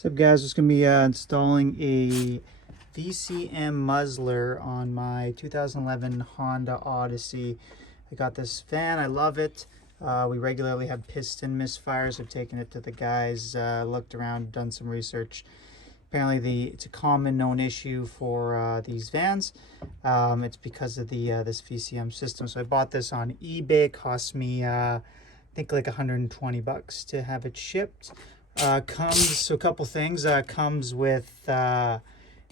What's up, guys? Just going to be installing a VCM Muzzler on my 2011 Honda Odyssey. I got this van. I love it. We regularly have piston misfires. I've taken it to the guys, looked around, done some research. Apparently it's a common known issue for these vans. It's because of the this VCM system. So I bought this on eBay. It cost me I think like 120 bucks to have it shipped. So a couple things. Comes with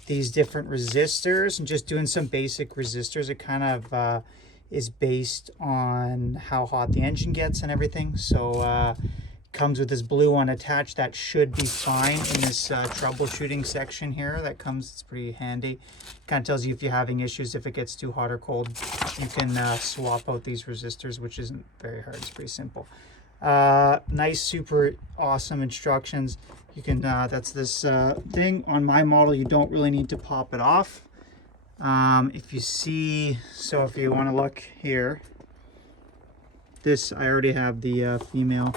these different resistors, and just doing some basic resistors. It kind of is based on how hot the engine gets and everything. So comes with this blue one attached. That should be fine in this troubleshooting section here that comes. It's pretty handy. Kind of tells you if you're having issues, if it gets too hot or cold. You can swap out these resistors, which isn't very hard. It's pretty simple. Nice, super awesome instructions. You can that's this thing. On my model, you don't really need to pop it off. If you see, so if you want to look here, this, I already have the female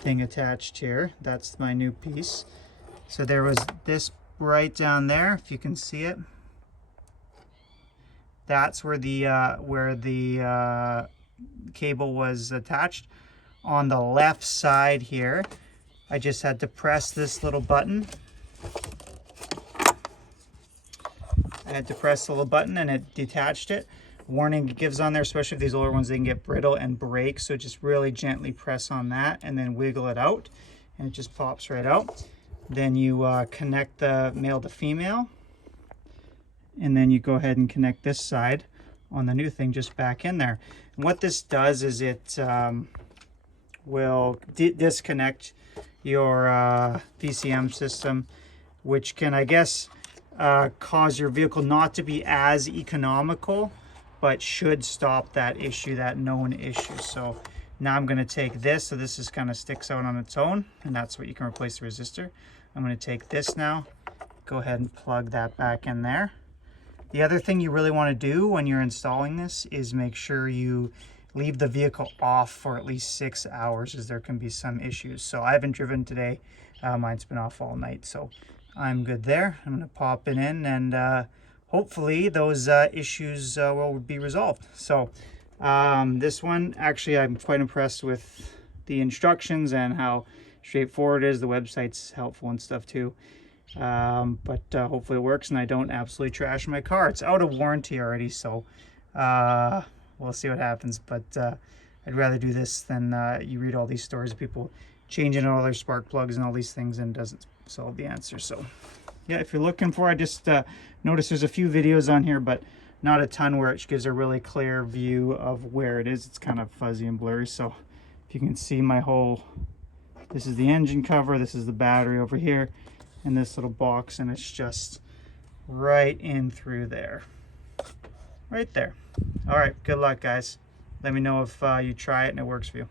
thing attached here. That's my new piece. So there was this right down there, if you can see it. That's where the cable was attached. On the left side here, I just had to press this little button. I had to press the little button and it detached it. Warning it gives on there, especially if these older ones, they can get brittle and break. So just really gently press on that and then wiggle it out, and it just pops right out. Then you connect the male to female, and then you go ahead and connect this side on the new thing just back in there. And what this does is it will disconnect your VCM system, which can, I guess, cause your vehicle not to be as economical, but should stop that issue, that known issue. So now I'm going to take this, so this just kind of sticks out on its own, and that's what you can replace the resistor. I'm going to take this now, go ahead and plug that back in there. The other thing you really want to do when you're installing this is make sure you leave the vehicle off for at least 6 hours, as there can be some issues. So I haven't driven today. Mine's been off all night, so I'm good there. I'm going to pop it in, and hopefully those issues will be resolved. So this one, actually, I'm quite impressed with the instructions and how straightforward it is. The website's helpful and stuff too. But hopefully it works and I don't absolutely trash my car. It's out of warranty already, so we'll see what happens. But I'd rather do this than you read all these stories of people changing all their spark plugs and all these things and doesn't solve the answer. So yeah, if you're looking for, I just noticed there's a few videos on here, but not a ton where it gives a really clear view of where it is. It's kind of fuzzy and blurry. So if you can see my whole, this is the engine cover, this is the battery over here, and this little box, and it's just right in through there. Right there. All right, good luck, guys. Let me know if you try it and it works for you.